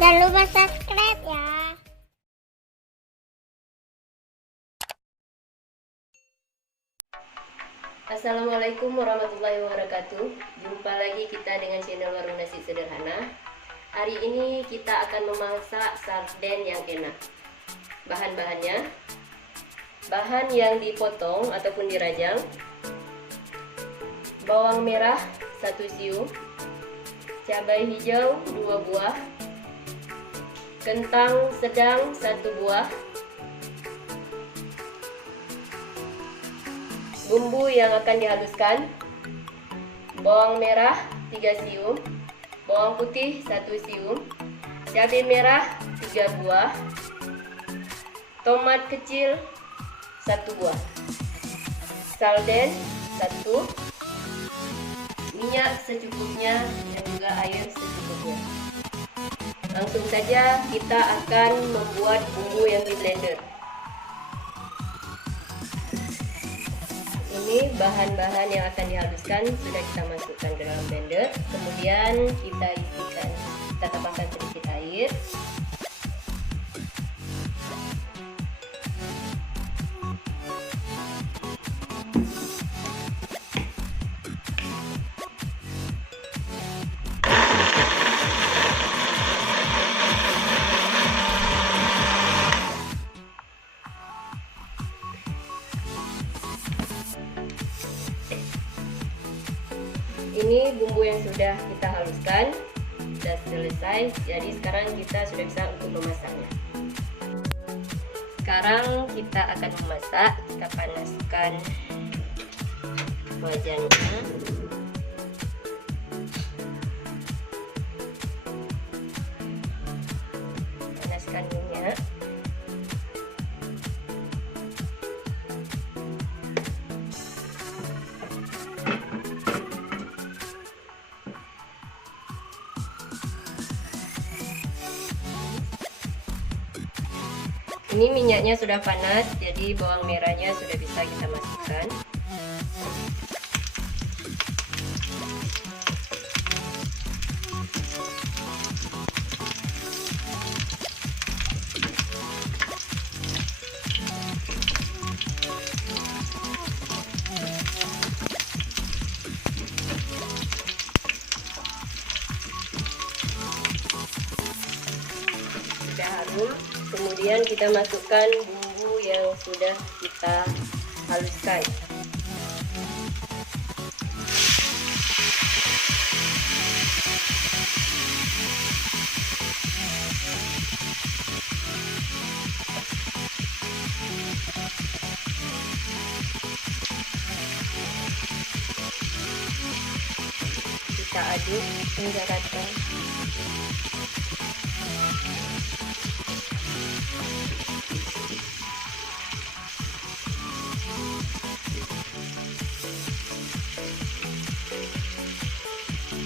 Jangan lupa subscribe ya. Assalamualaikum warahmatullahi wabarakatuh. Jumpa lagi kita dengan channel Warung Nasi Sederhana. Hari ini kita akan memasak sarden yang enak. Bahan-bahannya: bahan yang dipotong ataupun dirajang, bawang merah 1 siung, cabai hijau 2 buah, kentang sedang 1 buah, bumbu yang akan dihaluskan: bawang merah 3 siung, bawang putih 1 siung, cabai merah 3 buah, tomat kecil 1 buah, sarden 1, minyak secukupnya dan juga air secukupnya. Langsung saja kita akan membuat bumbu yang di blender. Ini bahan-bahan yang akan dihaluskan sudah kita masukkan ke dalam blender. Kemudian kita isikan, kita tambahkan sedikit air. Ini bumbu yang sudah kita haluskan, sudah selesai. Jadi sekarang kita sudah bisa untuk memasaknya. Sekarang kita akan memasak. Kita panaskan wajannya. Panaskan minyak. Ini minyaknya sudah panas, jadi bawang merahnya sudah bisa kita masukkan. Sudah harum. Kemudian kita masukkan bumbu yang sudah kita haluskan. Kita aduk hingga rata.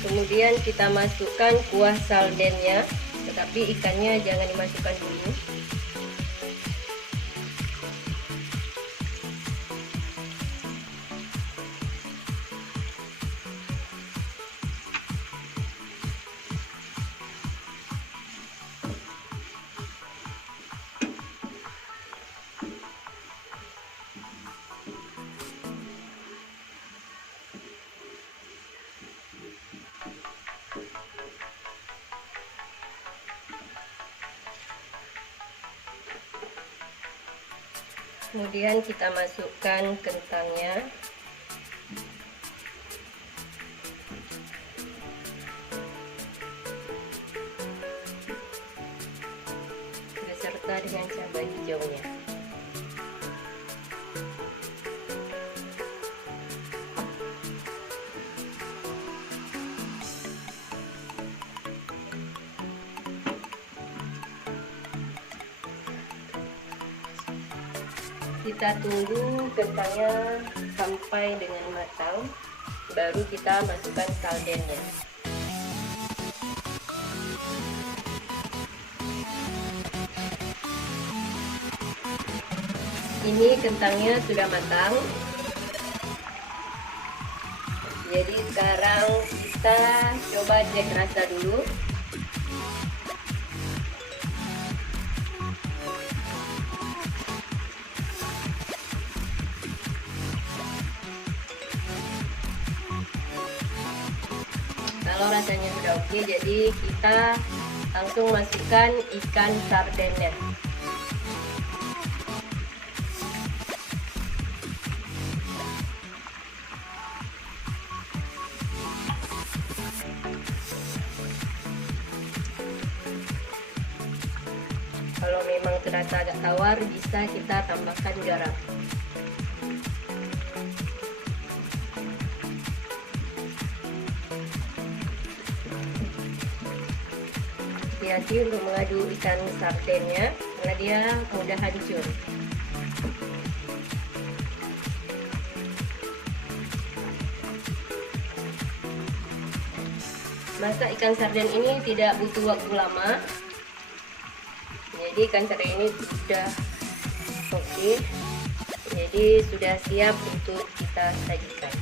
Kemudian kita masukkan kuah sardennya, tetapi ikannya jangan dimasukkan dulu. Kemudian kita masukkan kentangnya. Beserta dengan cabai hijaunya. Kita tunggu kentangnya sampai dengan matang, baru kita masukkan sardennya. Ini kentangnya sudah matang. Jadi sekarang kita coba cek rasa dulu. Kalau rasanya sudah oke, jadi kita langsung masukkan ikan sardennya. Kalau memang terasa agak tawar, bisa kita tambahkan garam. Hati-hati untuk mengadu ikan sardennya karena dia mudah hancur. Masak ikan sarden ini tidak butuh waktu lama. Jadi ikan sarden ini sudah oke. Jadi sudah siap untuk kita sajikan.